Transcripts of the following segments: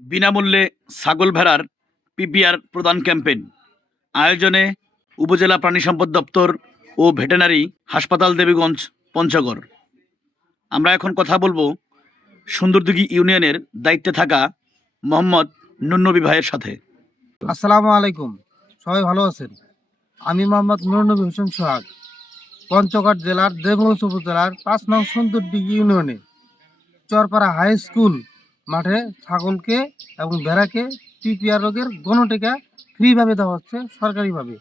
বিনামূল্যে ছাগল ভেড়ার পিপিআর প্রদান ক্যাম্পেইন। আয়োজনে উপজেলা প্রাণী সম্পদ দপ্তর ও ভেটেনারি হাসপাতাল দেবীগঞ্জ, পঞ্চগড়। আমরা এখন কথা বলব সুন্দরদিঘি ইউনিয়নের দায়িত্বে থাকা মোহাম্মদ নুন্নবী ভাইয়ের সাথে। আসসালামু আলাইকুম। সবাই ভালো আছেন? আমি মোহাম্মদ নুরনবী হোসেন সোহাগ, পঞ্চগড় জেলার দেবগঞ্জ উপজেলার পাঁচ নং সুন্দরদিঘি ইউনিয়নে, চরপাড়া হাই স্কুল মাঠে ছাগলকে এবং ভেড়াকে পিপিআর রোগের গণটিকা ফ্রিভাবে দেওয়া হচ্ছে সরকারিভাবে।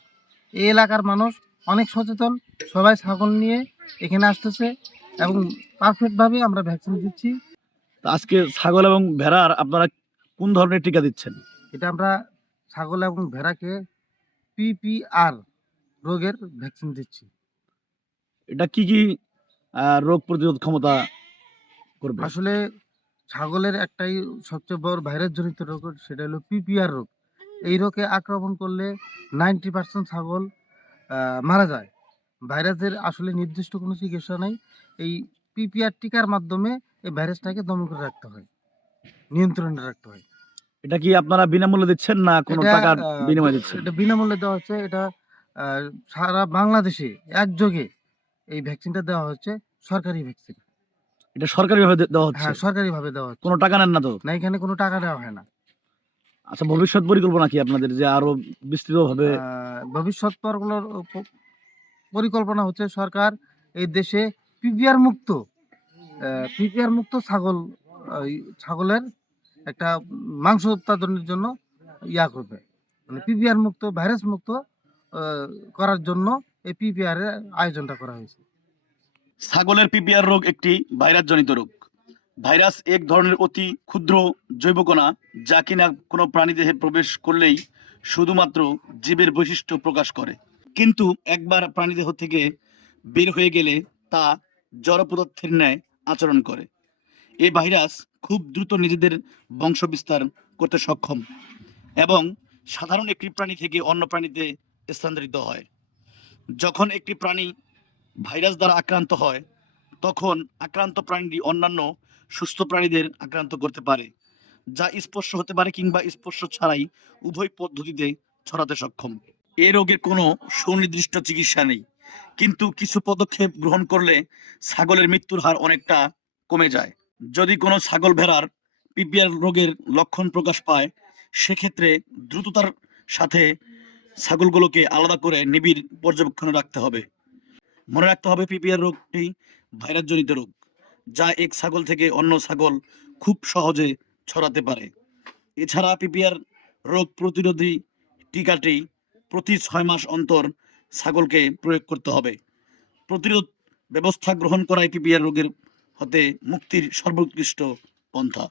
এই এলাকার মানুষ অনেক সচেতন সবাই ছাগল নিয়ে এখানে আসতেছে এবং পারফেক্টভাবে আমরা ভ্যাকসিন দিচ্ছি। তা আজকে ছাগল এবং ভেড়ার আপনারা কোন ধরনের টিকা দিচ্ছেন? এটা আমরা ছাগল এবং ভেড়াকে পিপিআর রোগের ভ্যাকসিন দিচ্ছি। এটা কি কি রোগ প্রতিরোধ ক্ষমতা করবে? আসলে ছাগলের একটাই সবচেয়ে বড় ভাইরাস জনিত রোগ সেটা হলো পিপিআর রোগ। এই রোগে আক্রমণ করলে নাইনটি পার্সেন্ট ছাগল মারা যায়। ভাইরাসের আসলে নির্দিষ্ট কোনো চিকিৎসা নেই। এই পিপিআর টিকার মাধ্যমে এই ভাইরাসটাকে দমন করে রাখতে হয় নিয়ন্ত্রণে রাখতে হয়। এটা কি আপনারা বিনামূল্যে দিচ্ছেন না কোনো টাকার বিনিময়ে দিচ্ছেন? এটা বিনামূল্যে দেওয়া হচ্ছে। এটা সারা বাংলাদেশে একযোগে এই ভ্যাকসিনটা দেওয়া হচ্ছে সরকারি ভ্যাকসিন। এটা সরকারিভাবে দেওয়া হচ্ছে। হ্যাঁ সরকারিভাবে দেওয়া হচ্ছে। কোনো টাকা নেন না তো? না এখানে কোনো টাকা দেওয়া হয় না। আচ্ছা ভবিষ্যৎ পরিকল্পনা কি আপনাদের যে আরও বিস্তৃতভাবে? ভবিষ্যৎ পরিকল্পনা হচ্ছে সরকার এই দেশে পিপিআর মুক্ত পিপিআর মুক্ত ছাগল ছাগলের একটা মাংস উৎপাদনের জন্য ইয়া করবে। মানে পিপিআর মুক্ত ভাইরাস মুক্ত করার জন্য এই পিপিআর এর আয়োজনটা করা হয়েছে। ছাগলের পিপিআর রোগ একটি ভাইরাসজনিত রোগ। ভাইরাস এক ধরনের অতি ক্ষুদ্র জৈবকণা যা কিনা কোনো প্রাণীদেহে প্রবেশ করলেই শুধুমাত্র জীবের বৈশিষ্ট্য প্রকাশ করে। কিন্তু একবার প্রাণীদেহ থেকে বের হয়ে গেলে তা জড় পদার্থের ন্যায় আচরণ করে। এই ভাইরাস খুব দ্রুত নিজেদের বংশ বিস্তার করতে সক্ষম এবং সাধারণ একটি প্রাণী থেকে অন্য প্রাণীতে স্থানান্তরিত হয়। যখন একটি প্রাণী ভাইরাস দ্বারা আক্রান্ত হয়, তখন আক্রান্ত প্রাণীটি অন্যান্য সুস্থ প্রাণীদের আক্রান্ত করতে পারে, যা স্পর্শ হতে পারে কিংবা স্পর্শ ছাড়াই উভয় পদ্ধতিতে ছড়াতে সক্ষম। এ রোগের কোনো সুনির্দিষ্ট চিকিৎসা নেই, কিন্তু কিছু পদক্ষেপ গ্রহণ করলে ছাগলের মৃত্যুর হার অনেকটা কমে যায়। যদি কোনো ছাগল ভেড়ার পিপিআর রোগের লক্ষণ প্রকাশ পায়, সেক্ষেত্রে দ্রুততার সাথে ছাগলগুলোকে আলাদা করে নিবিড় পর্যবেক্ষণে রাখতে হবে। মনে রাখতে হবে পিপিআর রোগটি ভাইরাসজনিত রোগ, যা এক ছাগল থেকে অন্য ছাগল খুব সহজে ছড়াতে পারে। এছাড়া পিপিআর রোগ প্রতিরোধী টিকাটি প্রতি ছয় মাস অন্তর ছাগলকে প্রয়োগ করতে হবে। প্রতিরোধ ব্যবস্থা গ্রহণ করাই পিপিআর রোগের হতে মুক্তির সর্বোৎকৃষ্ট পন্থা।